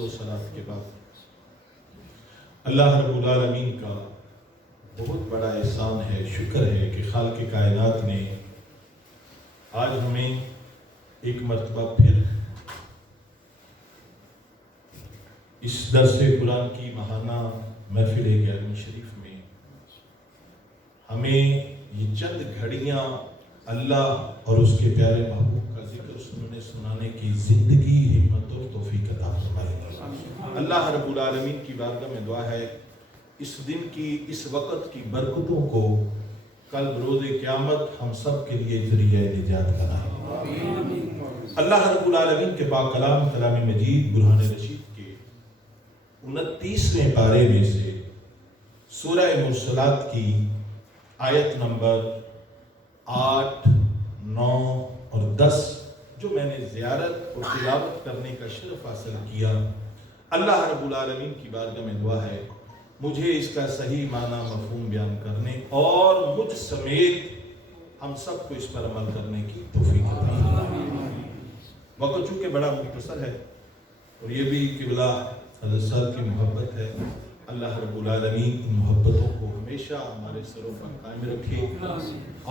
و صلات کے بعد اللہ رب العالمین کا بہت بڑا احسان ہے، شکر ہے کہ خالق کائنات نے آج ہمیں ایک مرتبہ پھر اس درس قرآن کی ماہانہ محفل 11ویں شریف میں ہمیں یہ چند گھڑیاں اللہ اور اس کے پیارے محبوب کا ذکر سنانے کی زندگی، ہمت اور توفیق عطا فرمائے۔ اللہ رب العالمین کی بارگاہ میں دعا ہے اس دن کی، اس وقت کی برکتوں کو کل بروز قیامت ہم سب کے لیے ذریعہ نجات بنائے۔ اللہ رب العالمین کے پاک کلام کلام مجید برہان رشید کے 29ویں پارے میں سے سورہ مرسلات کی آیت نمبر 8، 9 اور 10 جو میں نے زیارت اور تلاوت کرنے کا شرف حاصل کیا، اللہ رب العالمین کی بارگاہ میں دعا ہے مجھے اس کا صحیح معنی مفہوم بیان کرنے اور مجھ سمیت ہم سب کو اس پر عمل کرنے کی توفیق عطا فرمائے۔ وقت چونکہ بڑا مختصر ہے اور یہ بھی قبلہ حضرت صاحب کی محبت ہے، اللہ رب العالمین ان محبتوں کو ہمیشہ ہمارے سروں پر قائم رکھے،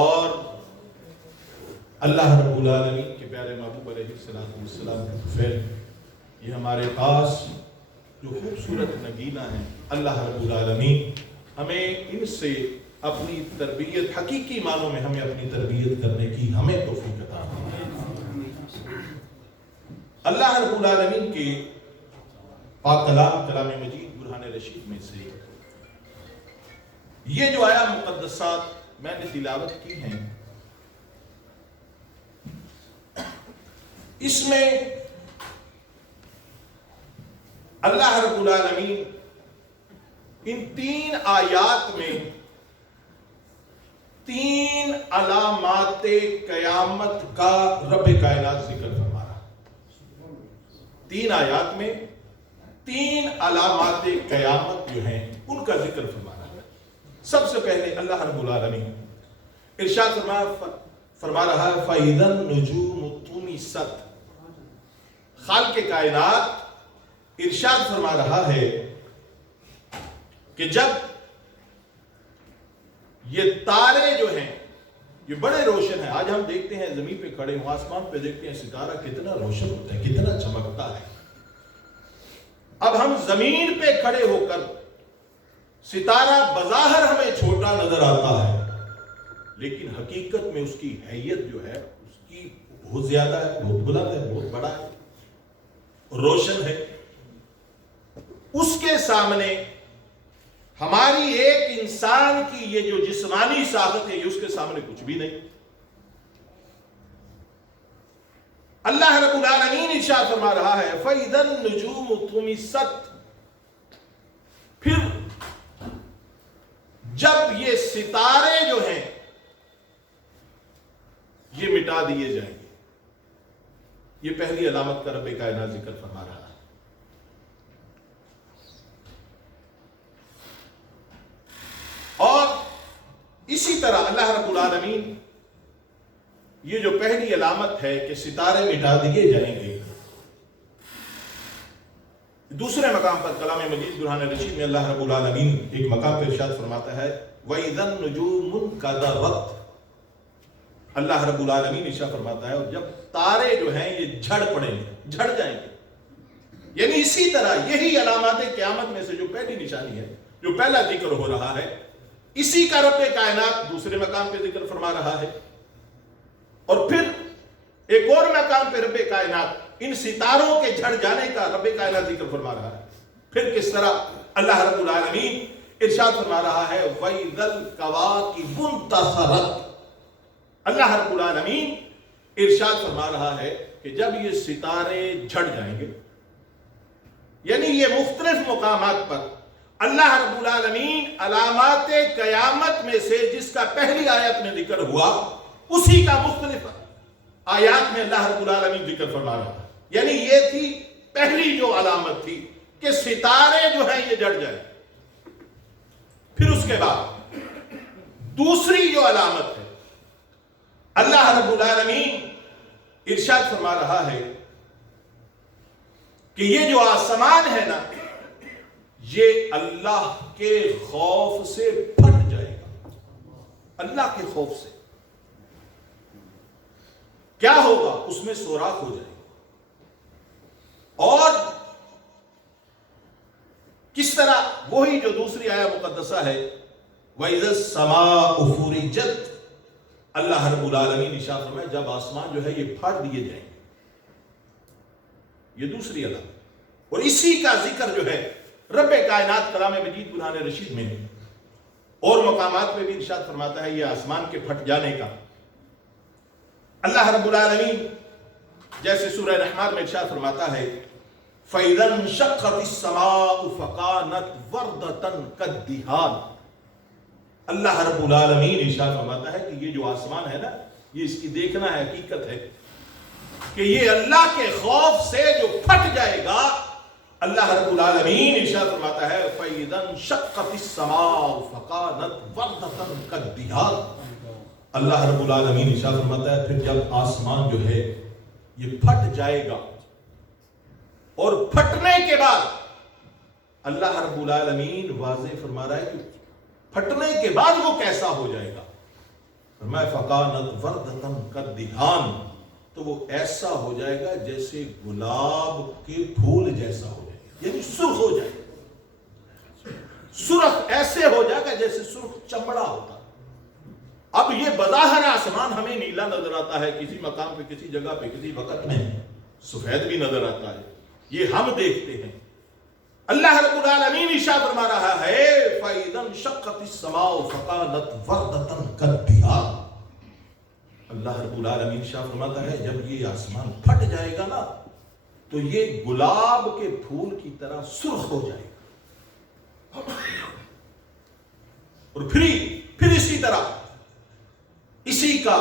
اور اللہ رب العالمین کے پیارے محبوب علیہ السلام کے طفیل یہ ہمارے پاس جو خوبصورت نگینہ ہیں، اللہ رب العالمین ہمیں ان سے اپنی تربیت، حقیقی معنوں میں ہمیں اپنی تربیت کرنے کی ہمیں توفیق عطا فرمائے۔ اللہ رب العالمین کے پاک کلام کلام مجید برہان رشید میں سے یہ جو آیا مقدسات میں نے تلاوت کی ہیں، اس میں اللہ رب العالمین ان 3 آیات میں 3 علامات قیامت کا رب کائنات ذکر فرما رہا ہے۔ 3 آیات میں 3 علامات قیامت جو ہیں ان کا ذکر فرما رہا ہے۔ سب سے پہلے اللہ رب العالمین ارشاد فرما رہا ہے فَإِذَا النُّجُومُ طُمِسَتْ، خالق کائنات ارشاد فرما رہا ہے کہ جب یہ تارے جو ہیں یہ بڑے روشن ہیں، آج ہم دیکھتے ہیں زمین پہ کھڑے ہوں، آسمان پہ دیکھتے ہیں ستارہ کتنا روشن ہوتا ہے، کتنا چمکتا ہے۔ اب ہم زمین پہ کھڑے ہو کر ستارہ بظاہر ہمیں چھوٹا نظر آتا ہے، لیکن حقیقت میں اس کی حیت جو ہے اس کی بہت زیادہ ہے، بہت بلند ہے، بہت بڑا ہے، روشن ہے۔ اس کے سامنے ہماری ایک انسان کی یہ جو جسمانی ساخت ہے یہ اس کے سامنے کچھ بھی نہیں۔ اللہ رب العالمین ارشاد فرما رہا ہے فَإِذَا النُّجُومُ طُمِسَتْ، پھر جب یہ ستارے جو ہیں یہ مٹا دیے جائیں گے، یہ پہلی علامت کا رب کائنات ذکر فرما رہا ہے۔ اور اسی طرح اللہ رب العالمین یہ جو پہلی علامت ہے کہ ستارے مٹا دیے جائیں گے، دوسرے مقام پر کلام مجید برہان رشید میں اللہ رب العالمین ایک مقام پر ارشاد فرماتا ہے وَإِذَا النُّجُومُ انْكَدَرَتْ، اللہ رب العالمین ارشاد فرماتا ہے اور جب تارے جو ہیں یہ جھڑ پڑیں گے، جھڑ جائیں گے۔ یعنی اسی طرح یہی علامات قیامت میں سے جو پہلی نشانی ہے، جو پہلا ذکر ہو رہا ہے، اسی کا رب کائنات دوسرے مقام پہ ذکر فرما رہا ہے، اور پھر ایک اور مقام پہ رب کائنات ان ستاروں کے جھڑ جانے کا رب کائنات ذکر فرما رہا ہے۔ پھر کس طرح اللہ رب العالمین ارشاد فرما رہا ہے وَإِذَا الْكَوَاكِبُ انْتَثَرَتْ، اللہ رب العالمین ارشاد فرما رہا ہے کہ جب یہ ستارے جھڑ جائیں گے، یعنی یہ مختلف مقامات پر اللہ رب العالمین علامات قیامت میں سے جس کا پہلی آیت میں ذکر ہوا اسی کا مختلف آیات میں اللہ رب العالمین ذکر فرما رہا ہے۔ یعنی یہ تھی پہلی جو علامت تھی کہ ستارے جو ہیں یہ جڑ جائیں۔ پھر اس کے بعد دوسری جو علامت ہے، اللہ رب العالمین ارشاد فرما رہا ہے کہ یہ جو آسمان ہے نا یہ اللہ کے خوف سے پھٹ جائے گا. اللہ کے خوف سے کیا ہوگا؟ اس میں سوراخ ہو جائے گا. اور کس طرح؟ وہی جو دوسری آیہ مقدسہ ہے وَإِذَا السَّمَاءُ فُرِجَتْ. اللہ رب العالمین ارشاد فرمائے جب آسمان جو ہے یہ پھاڑ دیے جائیں گے. یہ دوسری علامت. اور اسی کا ذکر جو ہے رب کائنات کلام مجید برہان رشید میں اور مقامات میں بھی ارشاد فرماتا ہے یہ آسمان کے پھٹ جانے کا. اللہ رب العالمین جیسے سورہ رحمان میں ارشاد فرماتا ہے فَإِذَا انشَقَّتِ السَّمَاءُ فَكَانَتْ وَرْدَةً كَالدِّهَانِ. اللہ رب العالمین ارشاد فرماتا ہے کہ یہ جو آسمان ہے نا یہ اس کی دیکھنا ہے، حقیقت ہے کہ یہ اللہ کے خوف سے جو پھٹ جائے گا. اللہ رب العالمین ارشاد فرماتا ہے فَإِذَا انشَقَّتِ السَّمَاءُ فَكَانَتْ وَرْدَةً كَالدِّهَانِ. اللہ رب العالمین ارشاد فرماتا ہے پھر جب آسمان جو ہے یہ پھٹ جائے گا اور پھٹنے کے بعد اللہ رب العالمین واضح فرما رہا ہے کہ پھٹنے کے بعد وہ کیسا ہو جائے گا. فرمایا فَكَانَتْ وَرْدَةً كَالدِّهَانِ. تو وہ ایسا ہو جائے گا جیسے گلاب کے پھول جیسا ہو جائے گا، یعنی سرخ ہو جائے گا. سرخ ایسے ہو جائے گا جیسے سرخ چمڑا ہوتا. اب یہ بظاہر آسمان ہمیں نیلا نظر آتا ہے، کسی مقام پہ کسی جگہ پہ کسی وقت میں سفید بھی نظر آتا ہے، یہ ہم دیکھتے ہیں. اللہ رب العالمین ارشاد فرما رہا ہے فَإِذَا انشَقَّتِ السَّمَاءُ فَكَانَتْ وَرْدَةً كَالدِّهَانِ. اللہ رب العالمین ارشاد فرماتا ہے جب یہ آسمان پھٹ جائے گا نا تو یہ گلاب کے پھول کی طرح سرخ ہو جائے گا. اور پھر اسی طرح اسی کا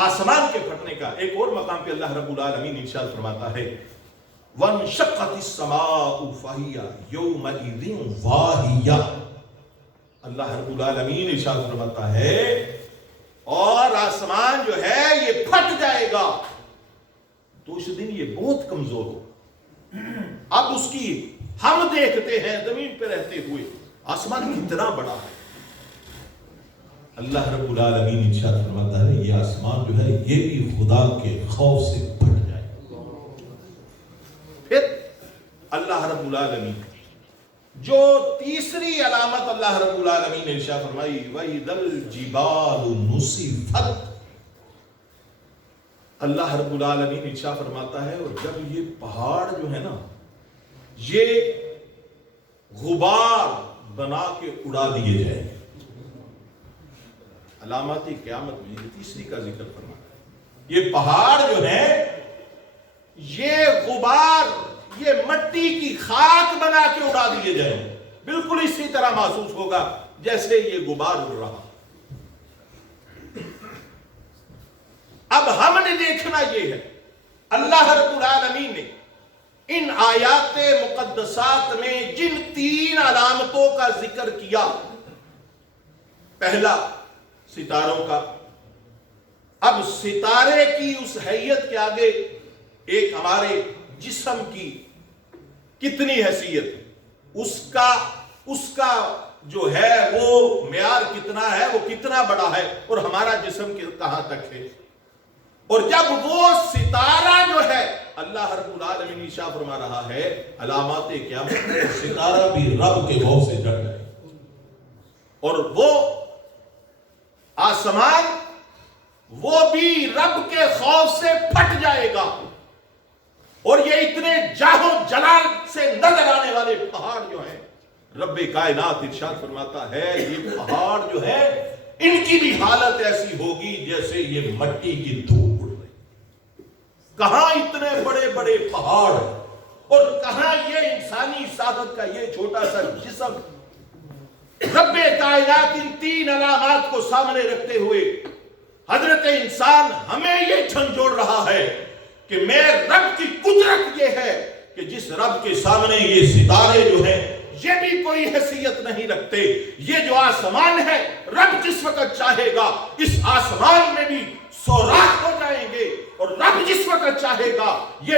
آسمان کے پھٹنے کا ایک اور مقام پہ اللہ رب العالمین ارشاد فرماتا ہے وَانشَقَّتِ السَّمَاءُ فَهِيَ يَوْمَئِذٍ وَاهِيَةٌ. اللہ رب العالمین ارشاد فرماتا ہے اور آسمان جو ہے یہ پھٹ جائے گا تو اس دن یہ بہت کمزور ہو. اب اس کی ہم دیکھتے ہیں زمین پہ رہتے ہوئے آسمان کتنا بڑا ہے. اللہ رب العالمین ارشاد فرماتا ہے یہ آسمان جو ہے یہ بھی خدا کے خوف سے پھٹ جائے. پھر اللہ رب العالمین جو تیسری علامت اللہ رب العالمین نے ارشاد فرمائی وَإِذَا الْجِبَالُ نُسِفَتْ. اللہ رب العالمین ارشاد فرماتا ہے اور جب یہ پہاڑ جو ہے نا یہ غبار بنا کے اڑا دیے جائیں گے. علامات قیامت میں یہ تیسری کا ذکر فرماتا ہے یہ پہاڑ جو ہے یہ غبار یہ مٹی کی خاک بنا کے اڑا دیے جائیں. بالکل اسی طرح محسوس ہوگا جیسے یہ غبار اڑ رہا. اب ہم نے دیکھنا یہ ہے اللہ رب العالمین نے ان آیات مقدسات میں جن تین علامتوں کا ذکر کیا. پہلا ستاروں کا. اب ستارے کی اس حیت کے آگے ایک ہمارے جسم کی کتنی حیثیت ہے، اس کا جو ہے وہ معیار کتنا ہے، وہ کتنا بڑا ہے اور ہمارا جسم کہاں تک ہے. اور جب وہ ستارہ جو ہے اللہ رب العالمین ارشاد فرما رہا ہے علامات قیامت میں ستارہ بھی رب کے خوف سے جل جائے اور وہ آسمان وہ بھی رب کے خوف سے پھٹ جائے گا. اور یہ اتنے جاہ و جلال سے نظر آنے والے پہاڑ جو ہیں رب کائنات ارشاد فرماتا ہے یہ پہاڑ جو ہے ان کی بھی حالت ایسی ہوگی جیسے یہ مٹی کی دھوپ اڑ رہی. کہاں اتنے بڑے بڑے پہاڑ اور کہاں یہ انسانی ساخت کا یہ چھوٹا سا جسم. رب کائنات ان تین علامات کو سامنے رکھتے ہوئے حضرت انسان ہمیں یہ جھنجھوڑ رہا ہے کہ میں رب کی قدرت یہ ہے کہ جس رب کے سامنے یہ ستارے جو ہیں یہ بھی کوئی حیثیت نہیں رکھتے. یہ جو آسمان ہے رب جس وقت چاہے گا اس آسمان میں بھی سوراخ ہو جائیں گے اور رب جس وقت چاہے گا یہ